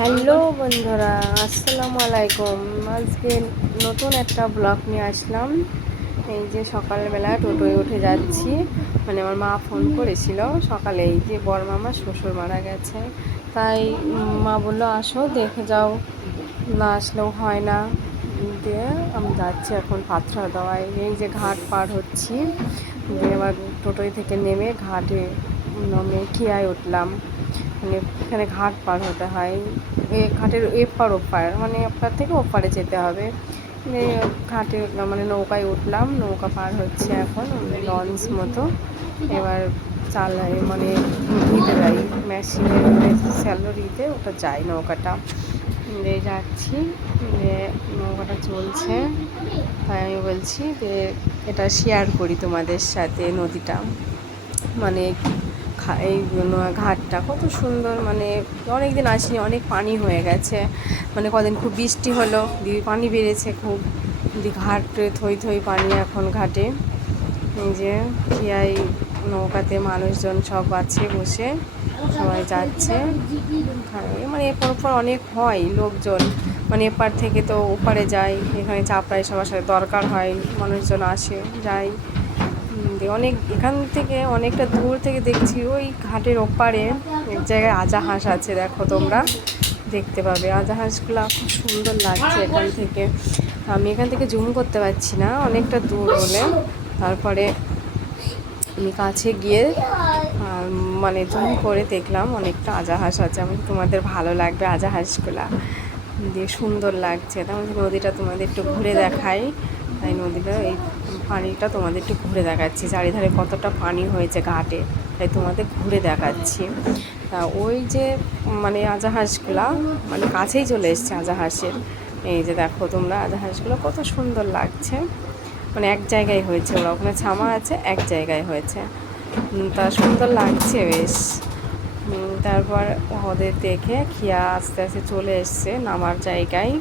Hello বন্ধুরা, আসসালামু আলাইকুম। আজকে নতুন একটা ব্লগ নিয়ে আসলাম। এই যে সকালবেলা টোটোয় উঠে যাচ্ছি, মানে আমার মা ফোন করেছিল সকালে, এই যে বড়মামা শ্বশুর মারা গেছে, তাই মা বললো আসো দেখে যাও, না আসলেও হয় না। দিয়ে আমি যাচ্ছি এখন পাথর দেওয়ায়। এই যে ঘাট পার হচ্ছি, দিয়ে এবার টোটোয় থেকে নেমে ঘাটে নেমে খিয়ায় উঠলাম। মানে এখানে ঘাট পার হতে হয়, ঘাটের এপার ওপার, মানে এপার থেকে ওপারে যেতে হবে। ঘাটে মানে নৌকায় উঠলাম, নৌকা পার হচ্ছে এখন, লঞ্চ মতো। এবার চালাই মানে দিতে যাই, মেশিনের স্যালারিতে ওটা যায় নৌকাটা, যাচ্ছি। নৌকাটা চলছে, তাই আমি বলছি যে এটা শেয়ার করি তোমাদের সাথে। নদীটা মানে এই ঘাটটা কত সুন্দর, মানে অনেক দিন আসিনি, অনেক পানি হয়ে গেছে, মানে কদিন খুব বৃষ্টি হলো, দিয়ে পানি বেড়েছে খুব, দিয়ে ঘাটে থই থই পানি এখন ঘাটে। এই যে খিয়াই নৌকাতে মানুষজন সব আছে বসে, সবাই যাচ্ছে। মানে এরপর পর অনেক হয় লোকজন, মানে এপার থেকে তো ওপারে যায়, এখানে চাপড়ায় সবার সাথে দরকার হয়, মানুষজন আসে যায়। অনেক এখান থেকে অনেকটা দূর থেকে দেখছি ওই ঘাটের ওপারে এক জায়গায় আজাহাঁস আছে, দেখো তোমরা দেখতে পাবে। আজাহাঁসগুলো খুব সুন্দর লাগছে এখান থেকে। আমি এখান থেকে জুম করতে পারছি না, অনেকটা দূর বলে। তারপরে আমি কাছে গিয়ে মানে জুম করে দেখলাম অনেকটা আজাহাঁস আছে। আমি তোমাদের ভালো লাগবে আজাহাঁসগুলা, দিয়ে সুন্দর লাগছে। তার মধ্যে নদীটা তোমাদের একটু ঘুরে দেখাই, তাই নদীটা এই পানিটা তোমাদের একটু ঘুরে দেখাচ্ছি, চারিধারে কতটা পানি হয়েছে ঘাটে, তাই তোমাদের ঘুরে দেখাচ্ছি। তা ওই যে মানে আজাহাঁসগুলা মানে কাছেই চলে এসছে আজাহাঁসের। এই যে দেখো তোমরা আজাহাঁসগুলো কত সুন্দর লাগছে, মানে এক জায়গায় হয়েছে, ওরা ওখানে ছামা আছে, এক জায়গায় হয়েছে, তা সুন্দর লাগছে বেশ। তারপর ওদের দেখে খিয়া আস্তে আস্তে চলে এসছে নামার জায়গায়,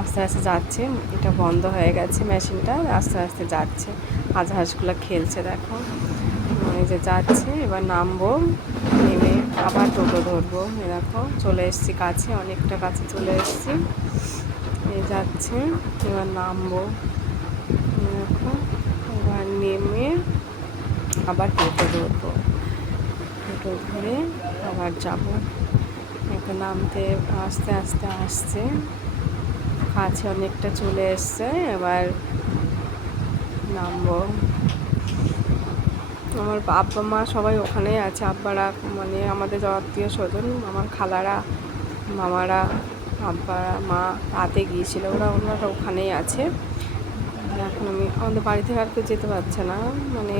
আস্তে আস্তে যাচ্ছে। এটা বন্ধ হয়ে গেছে মেশিনটা, আস্তে আস্তে যাচ্ছে। হাঁসগুলো খেলছে দেখো, এই যে যাচ্ছে। এবার নামবো, নেমে আবার টোটো ধরবো। দেখো চলে এসছি কাছে, অনেকটা কাছে চলে এসছি, এই যাচ্ছে। এবার নামবো, দেখো এবার নেমে আবার টোটো ধরবো, টোটো ধরে আবার যাবো। এখন নামতে আস্তে আস্তে আসছে, কাছে অনেকটা চলে এসছে, এবার নামবো। আমার আব্বা মা সবাই ওখানেই আছে, আব্বারা মানে আমাদের আত্মীয় স্বজন, আমার খালারা, মামারা, আব্বারা, মা রাতে গিয়েছিল, ওনারা ওখানেই আছে। এখন আমি আমাদের বাড়ি থেকে আর কেউ যেতে পারছে না, মানে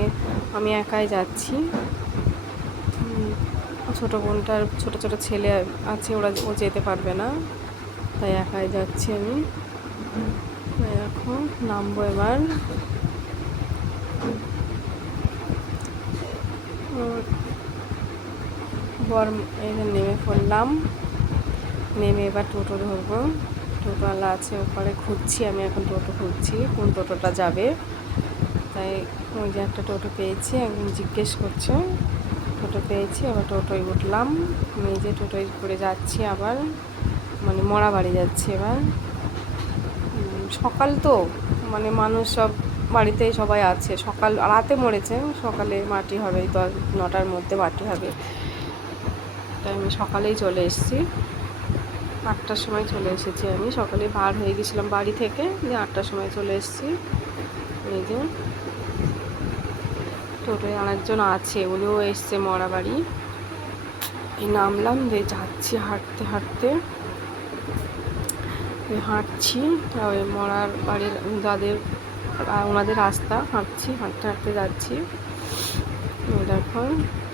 আমি একাই যাচ্ছি। ছোটো বোনটার ছোটো ছোটো ছেলে আছে, ও যেতে পারবে না, তাই একাই যাচ্ছি আমি। এখন নামবো এবার। এখানে নেমে পড়লাম, নেমে এবার টোটো ধরবো। টোটোওয়ালা আছে ওপরে, খুঁজছি আমি এখন, টোটো খুঁজছি কোন টোটোটা যাবে। তাই ওই যে একটা টোটো পেয়েছি, একদম জিজ্ঞেস করছে, টোটো পেয়েছি, আবার টোটোয় উঠলাম। আমি যে টোটোয় করে যাচ্ছি আবার, মানে মরা বাড়ি যাচ্ছি এবার। সকাল তো, মানে মানুষ সব বাড়িতেই সবাই আছে, সকাল রাতে মরেছে, সকালে মাটি হবে, 9টার মধ্যে মাটি হবে। তাই আমি সকালেই চলে এসেছি, 8টার সময় চলে এসেছি। আমি সকালে বার হয়ে গেছিলাম বাড়ি থেকে, যে 8টার সময় চলে এসেছি। এই যে টোটোয় আরেকজন আছে, উনিও এসছে মরা বাড়ি। এই নামলাম, যে যাচ্ছি হাঁটতে হাঁটতে, হাঁটছি ওই মরার বাড়ির যাদের ওনাদের রাস্তা হাঁটছি, হাঁটতে হাঁটতে যাচ্ছি। দেখো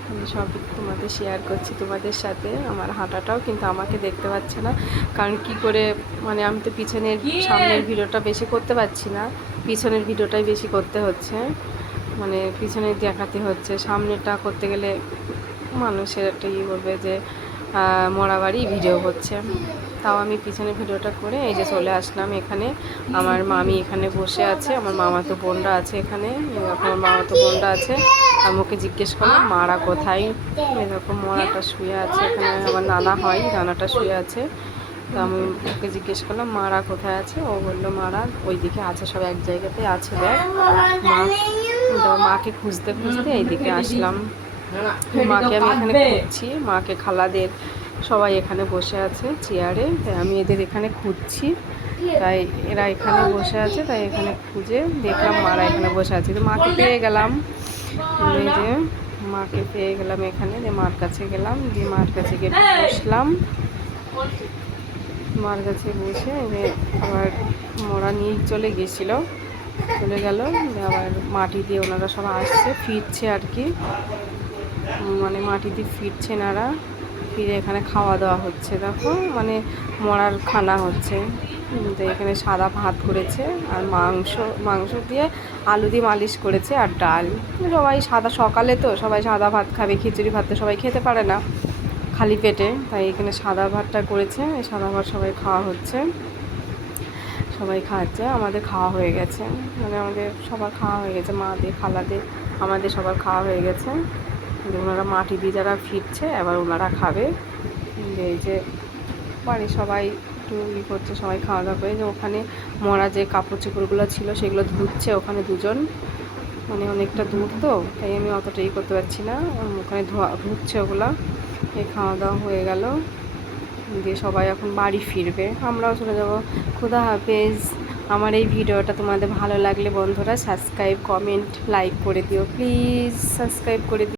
আমি সব তোমাদের শেয়ার করছি তোমাদের সাথে, আমার হাঁটাটাও, কিন্তু আমাকে দেখতে পাচ্ছে না, কারণ কি করে, মানে আমি তো পিছনের সামনের ভিডিওটা বেশি করতে পারছি না, পিছনের ভিডিওটাই বেশি করতে হচ্ছে, মানে পিছনে দেখাতে হচ্ছে, সামনেটা করতে গেলে মানুষের একটা করবে যে মরা বাড়ি ভিডিও করছে। তাও আমি পিছনে ভিডিওটা করে এই যে চলে আসলাম এখানে। আমার মামি এখানে বসে আছে, আমার মামাতো বোনরা আছে এখানে, আমার মামাতো বোনরা আছে, আমি ওকে জিজ্ঞেস করলাম মারা কোথায়। এরকম মরাটা শুয়ে আছে, এখানে আমার নানা হয়, নানাটা শুয়ে আছে। তো আমি ওকে জিজ্ঞেস করলাম মারা কোথায় আছে। ও বললো মারা ওইদিকে আছে, সব এক জায়গাতে আছে দেখ। মাকে খুঁজতে খুঁজতে এইদিকে আসলাম। মাকে আমি এখানে খুঁজছি, মাকে খালাদের সবাই এখানে বসে আছে চেয়ারে, তাই আমি এদের এখানে খুঁজছি। তাই এরা এখানে বসে আছে, তাই এখানে খুঁজে দেখলাম মারা এখানে বসে আছে। তো মাকে পেয়ে গেলাম, এই যে মাকে পেয়ে গেলাম এখানে। দিয়ে মার কাছে গেলাম, দিয়ে মার কাছে গিয়ে বসলাম। মার কাছে বসে আবার মরা নিয়ে চলে গেছিলো, চলে গেল। আবার মাটি দিয়ে ওনারা সব আসছে, ফিরছে আর কি, মানে মাটি দিয়ে ফিরছে নারা, ফিরে এখানে খাওয়া দাওয়া হচ্ছে। দেখো মানে মরার খানা হচ্ছে। তো এখানে সাদা ভাত করেছে আর মাংস দিয়ে আলু দিয়ে মালিশ করেছে আর ডাল। সবাই সাদা, সকালে তো সবাই সাদা ভাত খাবে, খিচুড়ি ভাত তো সবাই খেতে পারে না খালি পেটে, তাই এখানে সাদা ভাতটা করেছে। এই সাদা ভাত সবাই খাওয়া হচ্ছে, সবাই খাচ্ছে। আমাদের খাওয়া হয়ে গেছে, মানে আমাদের সবার খাওয়া হয়ে গেছে, মাদের খালাদের আমাদের সবার খাওয়া হয়ে গেছে। ওনারা মাটি দিয়ে যারা ফিরছে এবার ওনারা খাবে। এই যে বাড়ির সবাই একটু করছে, সবাই খাওয়া দাওয়া করে। যে ওখানে মরা যে কাপড় চোপড়গুলো ছিল সেগুলো ধুচ্ছে ওখানে দুজন, মানে অনেকটা দূর তো, তাই আমি অতটা করতে পারছি না। ওখানে ধুচ্ছে ওগুলা। এই খাওয়া দাওয়া হয়ে গেল, দিয়ে সবাই এখন বাড়ি ফিরবে, আমরাও চলে যাব। খুদা হাফেজ। আমার এই ভিডিওটা তোমাদের ভালো লাগলে বন্ধুরা সাবস্ক্রাইব, কমেন্ট, লাইক করে দিও প্লিজ, সাবস্ক্রাইব করে দিও।